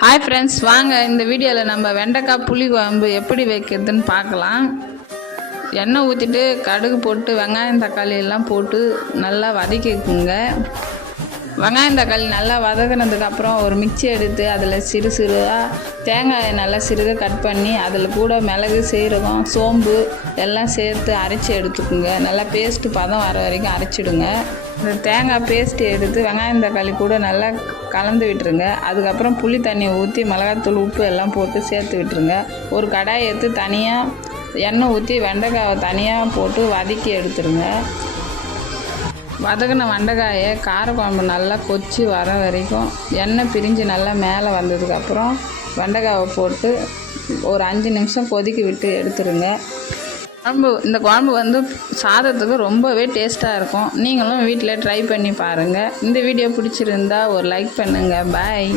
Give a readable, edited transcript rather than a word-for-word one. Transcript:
Hi friends, வாங்க இந்த வீடியோவில் நம்ம வெண்டைக்காய் புளி குழம்பு எப்படி வைக்கிறதுன்னு பார்க்கலாம். எண்ணெய் ஊற்றிட்டு கடுகு போட்டு வெங்காயம் தக்காளி எல்லாம் போட்டு நல்லா வதக்கிக்குங்க. வெங்காயம் தக்காளி நல்லா வதக்கினதுக்கப்புறம் ஒரு மிக்சி எடுத்து அதில் சிறு சிறுதாக தேங்காயை நல்லா சிறுதாக கட் பண்ணி அதில் கூட மிளகு, சீரகம், சோம்பு எல்லாம் சேர்த்து அரைச்சி எடுத்துக்குங்க. நல்லா பேஸ்ட்டு பதம் வர வரைக்கும் அரைச்சிடுங்க. இந்த தேங்காய் பேஸ்ட்டு எடுத்து வெங்காயம் தக்காளி கூட நல்லா கலந்து விட்டுருங்க. அதுக்கப்புறம் புளி தண்ணி ஊற்றி மிளகாத்தூள், உப்பு எல்லாம் போட்டு சேர்த்து விட்டுருங்க. ஒரு கடாயை எடுத்து தனியாக எண்ணெய் ஊற்றி வெண்டைக்காயை தனியாக போட்டு வதக்கி எடுத்துருங்க. வதக்கின வெண்டைக்காயை காரக்குழம்பு நல்லா கொச்சி வர வரைக்கும் எண்ணெய் பிரிஞ்சு நல்லா மேலே வந்ததுக்கப்புறம் வெண்டைக்காயை போட்டு ஒரு 5 நிமிஷம் கொதிக்க விட்டு எடுத்துருங்க. இந்த குழம்பு வந்து சாதத்துக்கு ரொம்பவே டேஸ்ட்டாக இருக்கும். நீங்களும் வீட்டில் ட்ரை பண்ணி பாருங்கள். இந்த வீடியோ பிடிச்சிருந்தா ஒரு லைக் பண்ணுங்கள். பாய்.